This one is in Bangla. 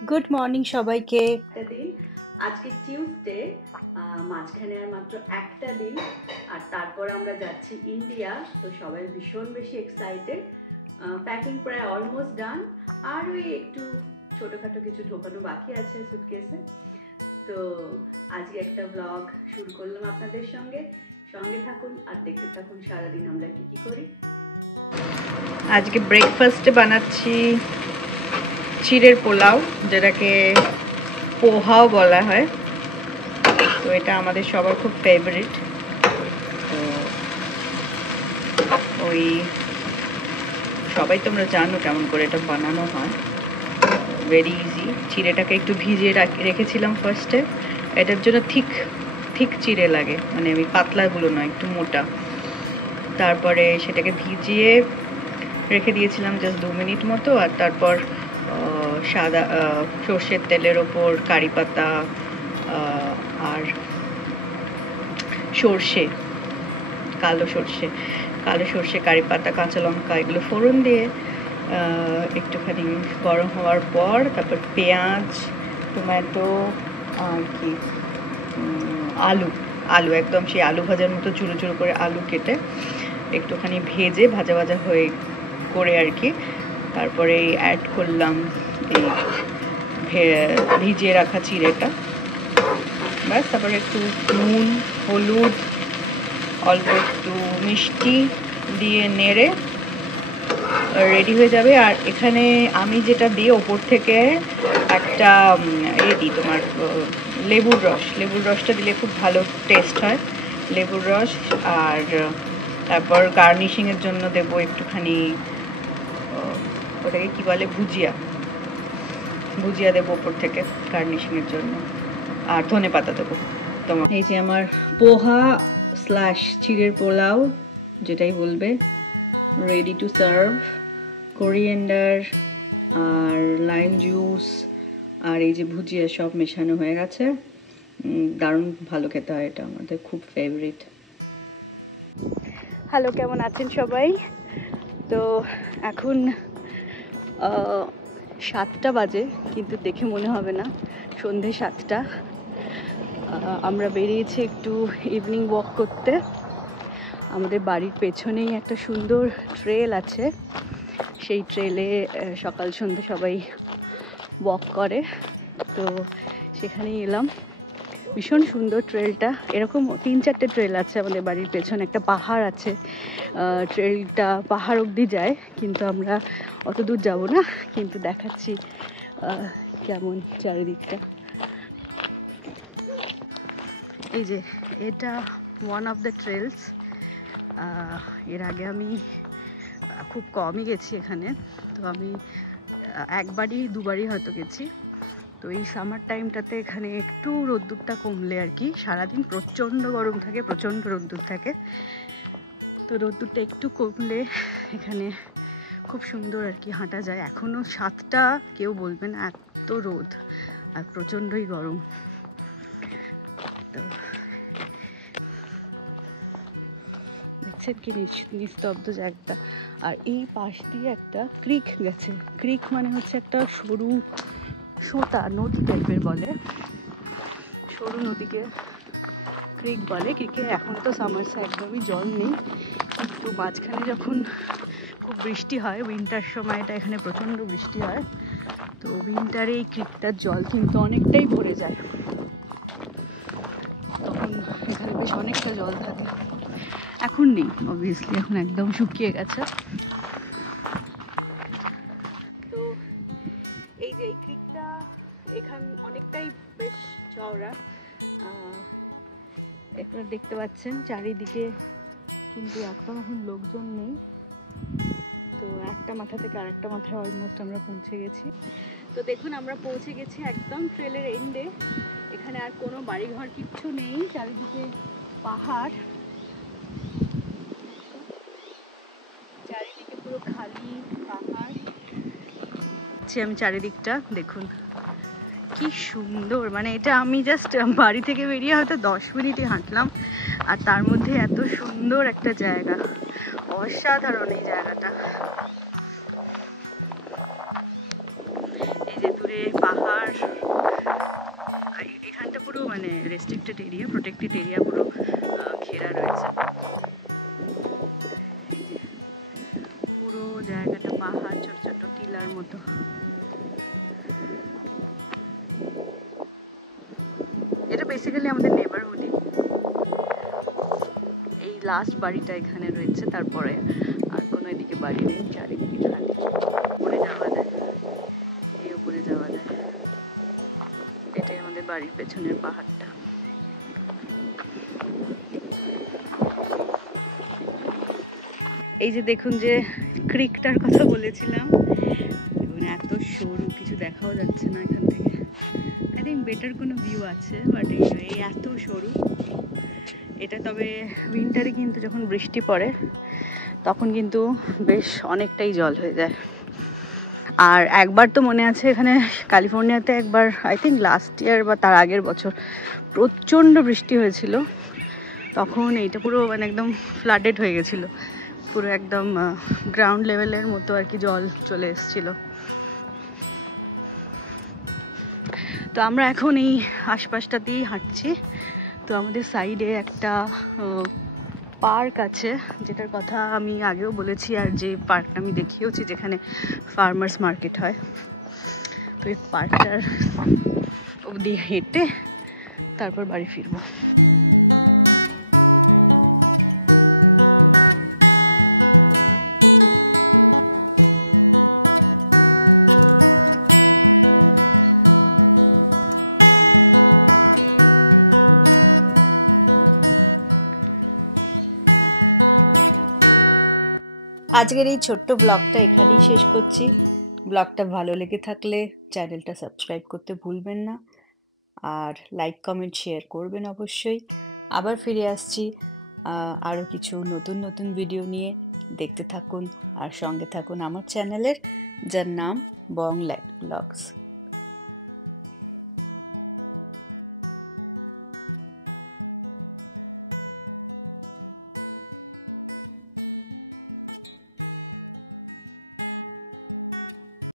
গুড মর্নিং সবাইকে। একটা দিন আজকে টিউসডে, মাঝখানে আর মাত্র একটা দিন, আর তারপর আমরা যাচ্ছি ইন্ডিয়া। তো সবাই ভীষণ বেশি এক্সাইটেড। প্যাকিং প্রায় অলমোস্ট ডান, আর ওই একটু ছোটোখাটো কিছু ঢোকানো বাকি আছে সুটকেসে। তো আজকে একটা ব্লগ শুরু করলাম আপনাদের সঙ্গে। সঙ্গে থাকুন আর দেখতে থাকুন সারাদিন আমরা কি কি করি। আজকে ব্রেকফাস্টে বানাচ্ছি চিড়ের পোলাও, যেটাকে পোহাও বলা হয়। তো এটা আমাদের সবার খুব ফেভারিট। তো ওই সবাই তোমরা জানো কেমন করে এটা বানানো হয়। Very easy. চিড়েটাকে একটু ভিজিয়ে রেখেছিলাম ফার্স্টে। এটার জন্য ঠিক ঠিক চিড়ে লাগে, মানে আমি পাতলাগুলো নয়, একটু মোটা। তারপরে সেটাকে ভিজিয়ে রেখে দিয়েছিলাম জাস্ট 2 মিনিট মতো। আর তারপর সাদা সর্ষের তেলের ওপর কারি পাতা আর সর্ষে, কালো সর্ষে কারি পাতা কাঁচা লঙ্কা এগুলো ফোড়ন দিয়ে একটুখানি গরম হওয়ার পর তারপর পেঁয়াজ, টমেটো আর কি আলু আলু একদম সেই আলু ভাজার মতো চুরো চুরো করে আলু কেটে একটুখানি ভেজে ভাজা ভাজা হয়ে করে আর কি। তারপরে অ্যাড করলাম এই ভিজিয়ে রাখা চিড়েটা। ব্যাস, তারপরে একটু নুন, হলুদ, অল্প একটু মিষ্টি দিয়ে নেড়ে রেডি হয়ে যাবে। আর এখানে আমি যেটা দিই ওপর থেকে একটা দিই তোমার লেবুর রসটা দিলে খুব ভালো টেস্ট হয়, লেবুর রস। আর তারপর গার্নিশিংয়ের জন্য দেবো একটুখানি ওটাকে কি বলে, ভুজিয়া দেবো ওপর থেকে গার্নিশিংয়ের জন্য। আর ধনে পাতা দেবো। তোমার এই যে আমার পোহা / চিড়ের পোলাও, যেটাই বলবে, রেডি টু সার্ভ। কোরিয়েন্ডার আর লাইম জুস আর এই যে ভুজিয়া সব মেশানো হয়ে গেছে। দারুণ ভালো খেতে হয়, এটা আমাদের খুব ফেভারিট। হ্যালো, কেমন আছেন সবাই? তো এখন 7টা বাজে, কিন্তু দেখে মনে হবে না সন্ধে 7টা। আমরা বেরিয়েছি একটু ইভিনিং ওয়াক করতে। আমাদের বাড়ির পেছনেই একটা সুন্দর ট্রেল আছে, সেই ট্রেলে সকাল সন্ধে সবাই ওয়াক করে। তো সেখানেই এলাম। ভীষণ সুন্দর ট্রেলটা। এরকম 3-4টে ট্রেল আছে আমাদের বাড়ির পেছনে। একটা পাহাড় আছে, ট্রেলটা পাহাড় অবধি যায়, কিন্তু আমরা অত দূর যাব না, কিন্তু দেখাচ্ছি কেমন চারিদিকটা। এই যে এটা ওয়ান অফ দ্য ট্রেলস। এর আগে আমি খুব কমই গেছি এখানে। তো আমি একবারই দুবারই হয়তো গেছি। তো এই সামার টাইমটাতে এখানে একটু রোদ্দুরটা কমলে আর কি, সারাদিন প্রচণ্ড গরম থাকে, প্রচণ্ড রোদ্দুর থাকে। তো রোদ্দুরটা একটু কমলে এখানে খুব সুন্দর আর কি হাঁটা যায়। এখনও 7টা, কেউ বলবে না এত রোদ আর প্রচণ্ডই গরম। তো দেখছেন কি নিস্তব্ধ জায়গাটা। আর এই পাশ দিয়ে একটা ক্রিক গেছে। ক্রিক মানে হচ্ছে একটা সরু সোঁতা নদী টাইপের, বলে সরু নদীকে ক্রিক বলে। ক্রিকে এখন তো সামারসে একদমই জল নেই, কিন্তু মাঝখানে যখন খুব বৃষ্টি হয়, উইন্টার সময়টা এখানে প্রচণ্ড বৃষ্টি হয়, তো উইন্টারে এই ক্রিকটার জল কিন্তু অনেকটাই ভরে যায়। তখন এখানে বেশ অনেকটা জল থাকে। এখন নেই অবভিয়াসলি, এখন একদম শুকিয়ে গেছে। তো এই যে এই ক্রিকটা এখান অনেকটাই বেশ চওড়া। আপনারা দেখতে পাচ্ছেন চারিদিকে, কিন্তু এখন লোকজন নেই। তো একটা মাথা থেকে আরেকটা মাথায় অলমোস্ট আমরা পৌঁছে গেছি। তো দেখুন, আমরা পৌঁছে গেছি একদম ট্রেলের এন্ডে। এখানে আর কোনো বাড়িঘর কিচ্ছু নেই, চারিদিকে পাহাড়, চারিদিকে পুরো খালি পাহাড়। আমি চারিদিকটা দেখুন কি সুন্দর। মানে এটা আমি জাস্ট বাড়ি থেকে বেরিয়ে হয়তো 10 মিনিটই হাঁটলাম, আর তার মধ্যে এত সুন্দর একটা জায়গা, অসাধারণ এই জায়গাটা। এই যে দূরে পাহাড়, প্রোটেক্টেড এরিয়া পুরো ঘেরা রয়েছে। পুরো জায়গাটা পাহাড়, ছোট ছোট টিলার মতো। এটা বেসিক্যালি আমাদের নেবারহুডই। এই লাস্ট বাড়িটা এখানে রয়েছে, তারপরে আর কোনো এদিকে বাড়ি নেই, চারিদিকে খালি। উপরে যাওয়া যায়, এই উপরে যাওয়া যায়। এটাই আমাদের বাড়ির পেছনের পাহাড়টা। এই যে দেখুন যে ক্রিকটার কথা বলেছিলাম, এত সরু, কিছু দেখাও যাচ্ছে না এখান থেকে। আই থিঙ্ক বেটার কোনো ভিউ আছে, বাট এই এত সরু এটা। তবে উইন্টারে কিন্তু যখন বৃষ্টি পড়ে তখন কিন্তু বেশ অনেকটাই জল হয়ে যায়। আর একবার তো মনে আছে এখানে ক্যালিফোর্নিয়াতে একবার, আই থিঙ্ক লাস্ট ইয়ার বা তার আগের বছর, প্রচণ্ড বৃষ্টি হয়েছিল। তখন এইটা পুরো মানে একদম ফ্লাডেড হয়ে গেছিলো, পুরো একদম গ্রাউন্ড লেভেলের মতো আর কি জল চলে এসেছিলো। তো আমরা এখন এই আশপাশটাতেই হাঁটছি। তো আমাদের সাইডে একটা পার্ক আছে, যেটার কথা আমি আগেও বলেছি, আর যে পার্কটা আমি দেখিয়েওছি, যেখানে ফার্মার্স মার্কেট হয়। তো এই পার্কটার অবধি হেঁটে তারপর বাড়ি ফিরবো। আজকের এই ছোট্ট ব্লগটা এখানেই শেষ করছি। ব্লগটা ভালো লেগে থাকলে চ্যানেলটা সাবস্ক্রাইব করতে ভুলবেন না, আর লাইক কমেন্ট শেয়ার করবেন অবশ্যই। আবার ফিরে আসছি আরও কিছু নতুন নতুন ভিডিও নিয়ে। দেখতে থাকুন আর সঙ্গে থাকুন আমার চ্যানেলের, যার নাম বং লাইফ ব্লগস।